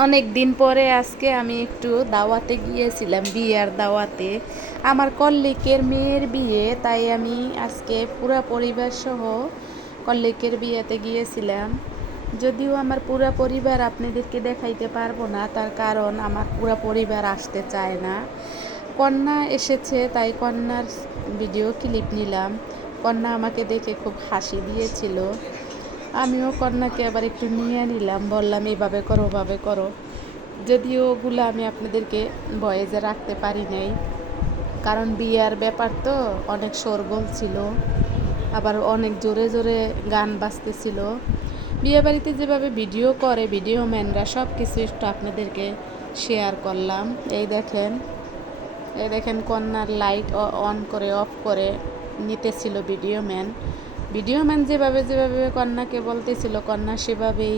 অনেক দিন পরে আজকে আমি একটু দাওয়াতে গিয়েছিলাম, বিয়ের দাওয়াতে। আমার কল্লিকের মেয়ের বিয়ে, তাই আমি আজকে পুরা পরিবার সহ কল্লিকের বিয়েতে গিয়েছিলাম। যদিও আমার পুরা পরিবার আপনাদেরকে দেখাইতে পারবো না, তার কারণ আমার পুরা পরিবার আসতে চায় না। কন্যা এসেছে, তাই কন্যার ভিডিও ক্লিপ নিলাম। কন্যা আমাকে দেখে খুব হাসি দিয়েছিল। আমিও কন্যাকে আবার একটু নিয়ে নিলাম, বললাম এভাবে করো, ওভাবে করো। যদিও ওগুলো আমি আপনাদেরকে ভয়েসে রাখতে পারি নাই, কারণ বিয়ার ব্যাপার তো, অনেক শোরগোল ছিল, আবার অনেক জোরে জোরে গান বাজতেছিল। বিয়ে বাড়িতে যেভাবে ভিডিও করে ভিডিও ম্যানরা, সব কিছু একটু আপনাদেরকে শেয়ার করলাম। এই দেখেন কন্যার লাইট অন করে অফ করে নিতেছিল ভিডিও ম্যান যেভাবে যেভাবে কন্যাকে বলতেছিল, কন্যা সেভাবেই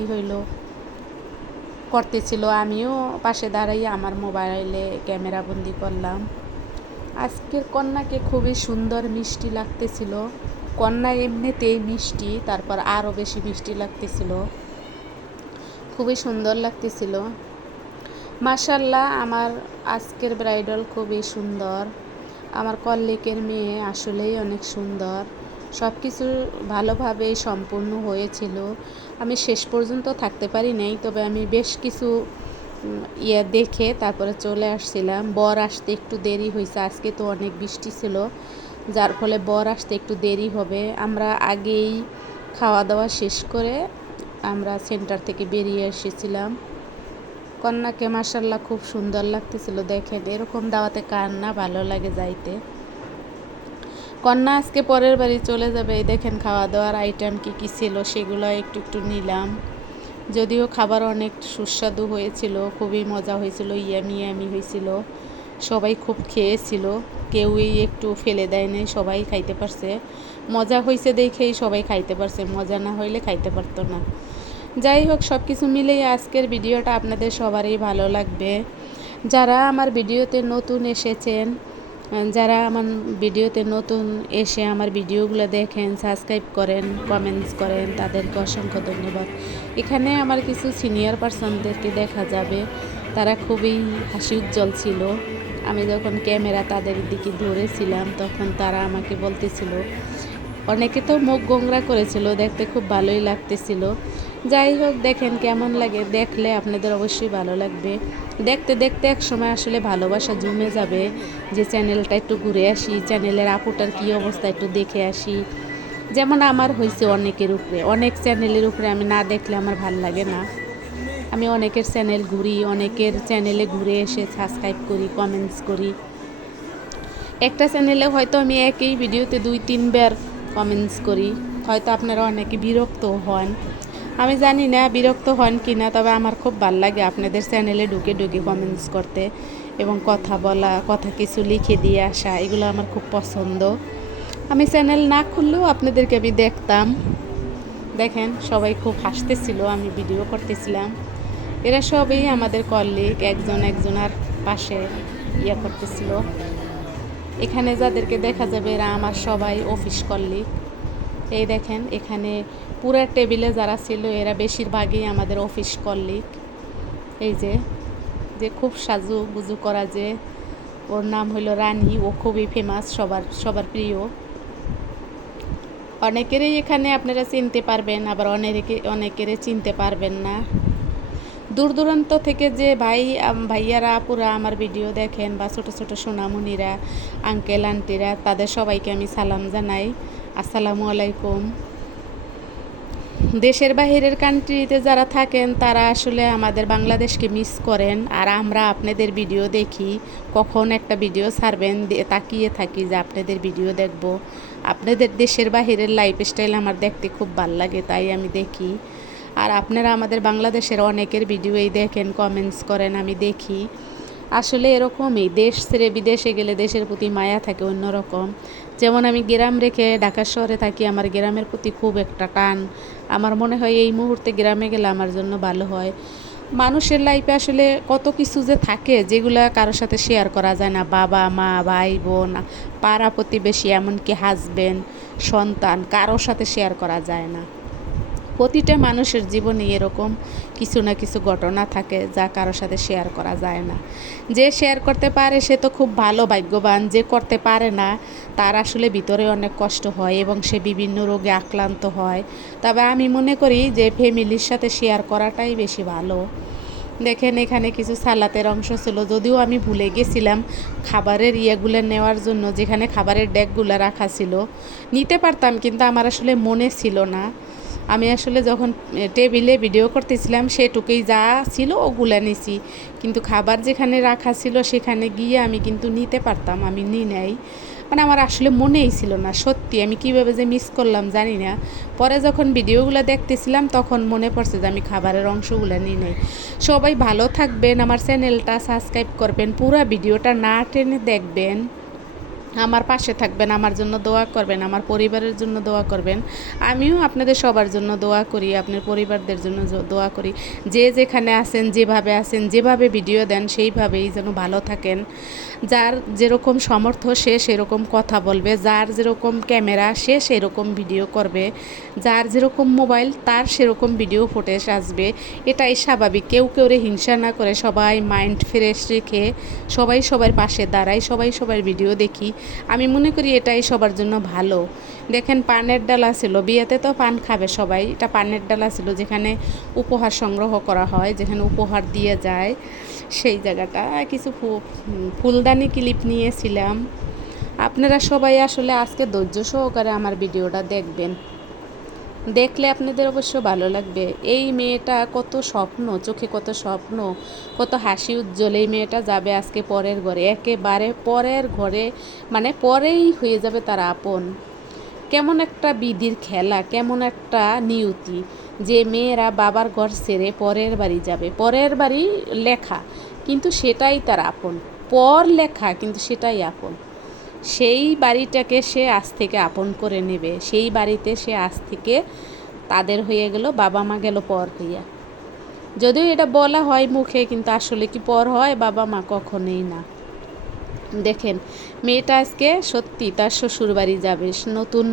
করতেছিল। আমিও পাশে দাঁড়াইয়া আমার মোবাইলে ক্যামেরা বন্দি করলাম। আজকের কন্যাকে খুবই সুন্দর মিষ্টি লাগতেছিল। কন্যা এমনিতেই মিষ্টি, তারপর আরও বেশি মিষ্টি লাগতেছিল, খুবই সুন্দর লাগতেছিল। মাশাল্লাহ, আমার আজকের ব্রাইডাল খুবই সুন্দর। আমার কল্লিকের মেয়ে আসলেই অনেক সুন্দর। সব কিছু ভালোভাবেই সম্পূর্ণ হয়েছিল। আমি শেষ পর্যন্ত থাকতে পারি নাই, তবে আমি বেশ কিছু দেখে তারপরে চলে আসছিলাম। বর আসতে একটু দেরি হয়েছে, আজকে তো অনেক বৃষ্টি ছিল, যার ফলে বর আসতে একটু দেরি হবে। আমরা আগেই খাওয়া দাওয়া শেষ করে আমরা সেন্টার থেকে বেরিয়ে এসেছিলাম। কন্যাকে মাশাল্লাহ খুব সুন্দর লাগতেছিল। দেখেন, এরকম দাওয়াতে কার না ভালো লাগে যাইতে। কন্যা আজকে পরের বাড়ি চলে যাবে। এই দেখেন খাওয়া দাওয়ার আইটেম কি কি ছিল, সেগুলো একটু একটু নিলাম। যদিও খাবার অনেক সুস্বাদু হয়েছিল, খুবই মজা হয়েছিল, ইয়ামি ইয়ামি হয়েছিল। সবাই খুব খেয়েছিল, কেউই একটু ফেলে দেয় নাই, সবাই খাইতে পারছে। মজা হয়েছে দেখেই সবাই খাইতে পারছে, মজা না হইলে খাইতে পারতো না। যাই হোক, সব কিছু মিলেই আজকের ভিডিওটা আপনাদের সবারই ভালো লাগবে। যারা আমার ভিডিওতে নতুন এসেছেন, যারা আমার ভিডিওতে নতুন এসে আমার ভিডিওগুলো দেখেন, সাবস্ক্রাইব করেন, কমেন্টস করেন, তাদেরকে অসংখ্য ধন্যবাদ। এখানে আমার কিছু সিনিয়র পার্সনদেরকে দেখা যাবে, তারা খুবই হাসি উজ্জ্বল ছিল। আমি যখন ক্যামেরা তাদের দিকে ধরেছিলাম, তখন তারা আমাকে বলতেছিল, অনেকে তো মুখ গোংরা করেছিল, দেখতে খুব ভালোই লাগতেছিল। যাই হোক, দেখেন কেমন লাগে, দেখলে আপনাদের অবশ্যই ভালো লাগবে। দেখতে দেখতে এক সময় আসলে ভালোবাসা জমে যাবে, যে চ্যানেলটা একটু ঘুরে আসি, চ্যানেলের আপুটার কী অবস্থা একটু দেখে আসি। যেমন আমার হয়েছে অনেকের উপরে, অনেক চ্যানেলের উপরে আমি না দেখলে আমার ভাল লাগে না। আমি অনেকের চ্যানেল ঘুরি, অনেকের চ্যানেলে ঘুরে এসে সাবস্ক্রাইব করি, কমেন্টস করি। একটা চ্যানেলে হয়তো আমি একই ভিডিওতে 2-3 বার কমেন্টস করি, হয়তো আপনারা অনেকে বিরক্ত হন। আমি জানি না বিরক্ত হন কি না, তবে আমার খুব ভালো লাগে আপনাদের চ্যানেলে ঢুকে ঢুকে কমেন্টস করতে এবং কথা বলা, কথা কিছু লিখে দিয়ে আসা, এগুলো আমার খুব পছন্দ। আমি চ্যানেল না খুললেও আপনাদেরকে আমি দেখতাম। দেখেন সবাই খুব হাসতেছিল, আমি ভিডিও করতেছিলাম। এরা সবই আমাদের কলিগ, একজন একজনের পাশে করতেছিল। এখানে যাদেরকে দেখা যাবে এরা আমার সবাই অফিস কলিগ। এই দেখেন এখানে পুরা টেবিলে যারা ছিল এরা বেশিরভাগই আমাদের অফিস কলিগ। এই যে যে খুব সাজু গুজু করা, যে ওর নাম হলো রানী, ও খুবই ফেমাস, সবার প্রিয়। অনেকেরই এখানে আপনারা চিনতে পারবেন, আবার অনেকেরই চিনতে পারবেন না। দূর দূরান্ত থেকে যে ভাইয়ারা আপুরা আমার ভিডিও দেখেন, বা ছোটো ছোটো সোনামণিরা, আঙ্কেল আন্টিরা, তাদের সবাইকে আমি সালাম জানাই, আসসালামু আলাইকুম। দেশের বাহিরের কান্ট্রিতে যারা থাকেন তারা আসলে আমাদের বাংলাদেশকে মিস করেন, আর আমরা আপনাদের ভিডিও দেখি, কখন একটা ভিডিও ছাড়বেন তাকিয়ে থাকি যে আপনাদের ভিডিও দেখব। আপনাদের দেশের বাহিরের লাইফস্টাইল আমার দেখতে খুব ভালো লাগে, তাই আমি দেখি। আর আপনারা আমাদের বাংলাদেশের অনেকের ভিডিওই দেখেন, কমেন্টস করেন, আমি দেখি। আসলে এরকমই, দেশ ছেড়ে বিদেশে গেলে দেশের প্রতি মায়া থাকে অন্যরকম। যেমন আমি গ্রাম রেখে ঢাকা শহরে থাকি, আমার গ্রামের প্রতি খুব একটা টান। আমার মনে হয় এই মুহূর্তে গ্রামে গেলে আমার জন্য ভালো হয়। মানুষের লাইফে আসলে কত কিছু যে থাকে, যেগুলো কারোর সাথে শেয়ার করা যায় না। বাবা মা, ভাই বোন, পাড়া প্রতিবেশী, এমনকি হাজবেন্ড, সন্তান, কারোর সাথে শেয়ার করা যায় না। প্রতিটা মানুষের জীবনে এরকম কিছু না কিছু ঘটনা থাকে যা কারোর সাথে শেয়ার করা যায় না। যে শেয়ার করতে পারে সে তো খুব ভালো ভাগ্যবান, যে করতে পারে না তার আসলে ভিতরে অনেক কষ্ট হয় এবং সে বিভিন্ন রোগে আক্রান্ত হয়। তবে আমি মনে করি যে ফ্যামিলির সাথে শেয়ার করাটাই বেশি ভালো। দেখেন এখানে কিছু সালাতের অংশ ছিল, যদিও আমি ভুলে গেছিলাম খাবারের ইয়েগুলো নেওয়ার জন্য, যেখানে খাবারের ডেকগুলো রাখা ছিল। নিতে পারতাম কিন্তু আমার আসলে মনে ছিল না। আমি আসলে যখন টেবিলে ভিডিও করতেছিলাম সেটুকুই যা ছিল ওগুলো নিছি, কিন্তু খাবার যেখানে রাখা ছিল সেখানে গিয়ে আমি কিন্তু নিতে পারতাম, আমি নিই নাই। মানে আমার আসলে মনেই ছিল না, সত্যি আমি কীভাবে যে মিস করলাম জানি না। পরে যখন ভিডিওগুলো দেখতেছিলাম তখন মনে পড়ছে যে আমি খাবারের অংশগুলো নিই নাই। সবাই ভালো থাকবেন, আমার চ্যানেলটা সাবস্ক্রাইব করবেন, পুরো ভিডিওটা না টেনে দেখবেন, আমার পাশে থাকবেন, আমার জন্য দোয়া করবেন, আমার পরিবারের জন্য দোয়া করবেন। আমিও আপনাদের সবার জন্য দোয়া করি, আপনার পরিবারদের জন্য দোয়া করি। যে যেখানে আছেন, যেভাবে আছেন, যেভাবে ভিডিও দেন সেইভাবেই যেন ভালো থাকেন। যার যেরকম সামর্থ্য সে সেরকম কথা বলবে, যার যেরকম ক্যামেরা সে সেরকম ভিডিও করবে, যার যেরকম মোবাইল তার সেরকম ভিডিও ফুটেজ আসবে। এটাই স্বাভাবিক। কেউ কেউরে হিংসা না করে সবাই মাইন্ড ফ্রেশ রেখে সবাই সবার পাশে দাঁড়ায়, সবাই সবার ভিডিও দেখি। আমি মনে করি এটাই সবার জন্য ভালো। দেখেন পানের ডালা ছিল, বিয়েতে তো পান খাবে সবাই, এটা পানের ডালা ছিল যেখানে উপহার সংগ্রহ করা হয়, যেখানে উপহার দিয়ে যায় সেই জায়গাটা। কিছু ফুলদানি ক্লিপ নিয়েছিলাম। আপনারা সবাই আসলে আজকে ধৈর্য সহকারে আমার ভিডিওটা দেখবেন, দেখলে আপনাদের অবশ্য ভালো লাগবে। এই মেয়েটা কত স্বপ্ন, চোখে কত স্বপ্ন, কত হাসি উজ্জ্বল। এই মেয়েটা যাবে আজকে পরের ঘরে, একেবারে পরের ঘরে, মানে পরেই হয়ে যাবে তার আপন। কেমন একটা বিধির খেলা, কেমন একটা নিয়তি যে মেয়েরা বাবার ঘর ছেড়ে পরের বাড়ি যাবে। পরের বাড়ি লেখা কিন্তু সেটাই তার আপন, পর লেখা কিন্তু সেটাই আপন। সেই বাড়িটাকে সে আজ থেকে আপন করে নেবে, সেই বাড়িতে সে আজ থেকে তাদের হয়ে গেল, বাবা মা গেল পর হইয়া। যদিও এটা বলা হয় মুখে, কিন্তু আসলে কি পর হয়? বাবা মা কখনোই না। দেখেন মেয়েটা আজকে সত্যি তার শ্বশুর বাড়ি যাবে, নতুন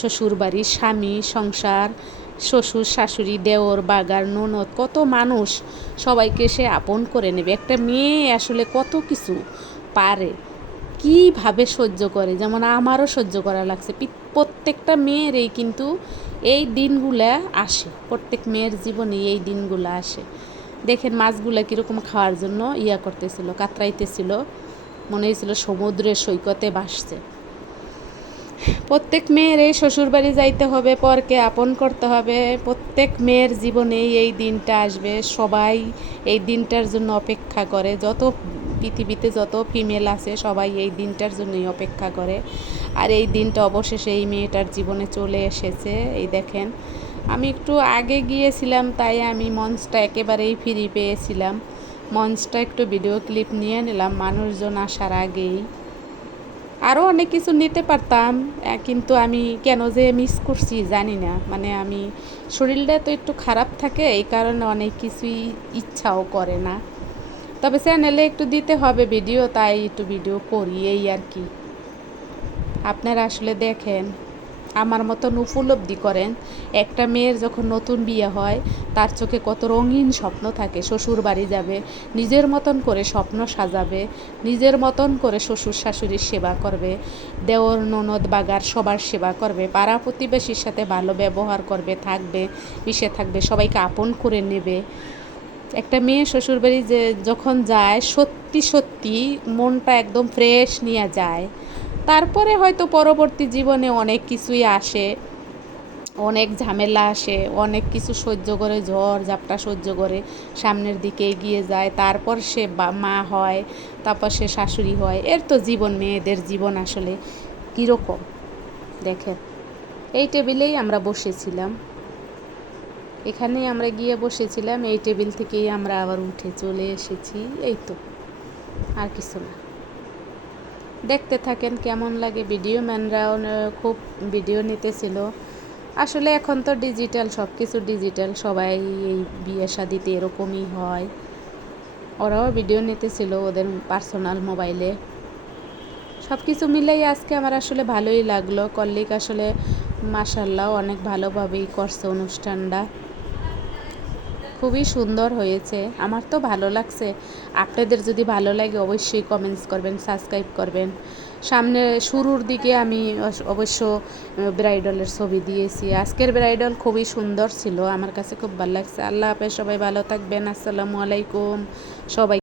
শ্বশুর বাড়ি, স্বামী, সংসার, শ্বশুর শাশুড়ি, দেওর, বাগার, ননদ, কত মানুষ, সবাইকে সে আপন করে নেবে। একটা মেয়ে আসলে কত কিছু পারে, কীভাবে সহ্য করে, যেমন আমারও সহ্য করা লাগছে। প্রত্যেকটা মেয়েরই কিন্তু এই দিনগুলা আসে, প্রত্যেক মেয়ের জীবনে এই দিনগুলো আসে। দেখেন মাছগুলা কীরকম খাওয়ার জন্য করতেছিল, কাতরাইতেছিল, মনে হয়েছিল সমুদ্রের সৈকতে ভাসছে। প্রত্যেক মেয়ের এই শ্বশুরবাড়ি যাইতে হবে, পরকে আপন করতে হবে। প্রত্যেক মেয়ের জীবনে এই দিনটা আসবে, সবাই এই দিনটার জন্য অপেক্ষা করে। যত পৃথিবীতে যত ফিমেল আছে সবাই এই দিনটার জন্যই অপেক্ষা করে। আর এই দিনটা অবশেষে এই মেয়েটার জীবনে চলে এসেছে। এই দেখেন আমি একটু আগে গিয়েছিলাম, তাই আমি মঞ্চটা একেবারেই ফ্রি পেয়েছিলাম। মঞ্চটা একটু ভিডিও ক্লিপ নিয়ে নিলাম মানুষজন আসার আগেই। আরও অনেক কিছু নিতে পারতাম, কিন্তু আমি কেন যে মিস করছি জানি না। মানে আমি শরীরটা তো একটু খারাপ থাকে, এই কারণে অনেক কিছুই ইচ্ছাও করে না। তবে চ্যানেলে একটু দিতে হবে ভিডিও, তাই একটু ভিডিও করি, এই আর কি। আপনারা আসলে দেখেন, আমার মতন উপলব্ধি করেন একটা মেয়ের যখন নতুন বিয়ে হয় তার চোখে কত রঙিন স্বপ্ন থাকে। শ্বশুর বাড়ি যাবে, নিজের মতন করে স্বপ্ন সাজাবে, নিজের মতন করে শ্বশুর শাশুড়ির সেবা করবে, দেওর ননদ বাগার সবার সেবা করবে, পাড়া প্রতিবেশীর সাথে ভালো ব্যবহার করবে, থাকবে, মিশে থাকবে, সবাইকে আপন করে নেবে। একটা মেয়ে শ্বশুরবাড়ি যে যখন যায় সত্যি সত্যি মনটা একদম ফ্রেশ নিয়ে যায়। তারপরে হয়তো পরবর্তী জীবনে অনেক কিছুই আসে, অনেক ঝামেলা আসে, অনেক কিছু সহ্য করে, ঝড় ঝাপটা সহ্য করে সামনের দিকে এগিয়ে যায়। তারপর সে মা হয়, তারপর সে শাশুড়ি হয়। এর তো জীবন, মেয়েদের জীবন আসলে কীরকম। দেখেন এই টেবিলেই আমরা বসেছিলাম, এখানেই আমরা গিয়ে বসেছিলাম, এই টেবিল থেকেই আমরা আবার উঠে চলে এসেছি। এই তো, আর কিছু না। দেখতে থাকেন কেমন লাগে। ভিডিও ম্যানরাও খুব ভিডিও নিতেছিল। আসলে এখন তো ডিজিটাল, সব কিছু ডিজিটাল, সবাই এই বিয়ে শাদিতে এরকমই হয়। ওরাও ভিডিও নিতেছিল ওদের পার্সোনাল মোবাইলে। সব কিছু মিলেই আজকে আমার আসলে ভালোই লাগলো। কলিগ আসলে মাশাআল্লাহ অনেক ভালোভাবেই করছে অনুষ্ঠানটা, খুবই সুন্দর হয়েছে। আমার তো ভালো লাগছে। আপনাদের যদি ভালো লাগে অবশ্যই কমেন্টস করবেন, সাবস্ক্রাইব করবেন। সামনে শুরুর দিকে আমি অবশ্য ব্রাইডালের ছবি দিয়েছি। আজকের ব্রাইডাল খুবই সুন্দর ছিল, আমার কাছে খুব ভালো লাগছে। আল্লাহ হাফেজ, সবাই ভালো থাকবেন। আসসালামু আলাইকুম সবাই।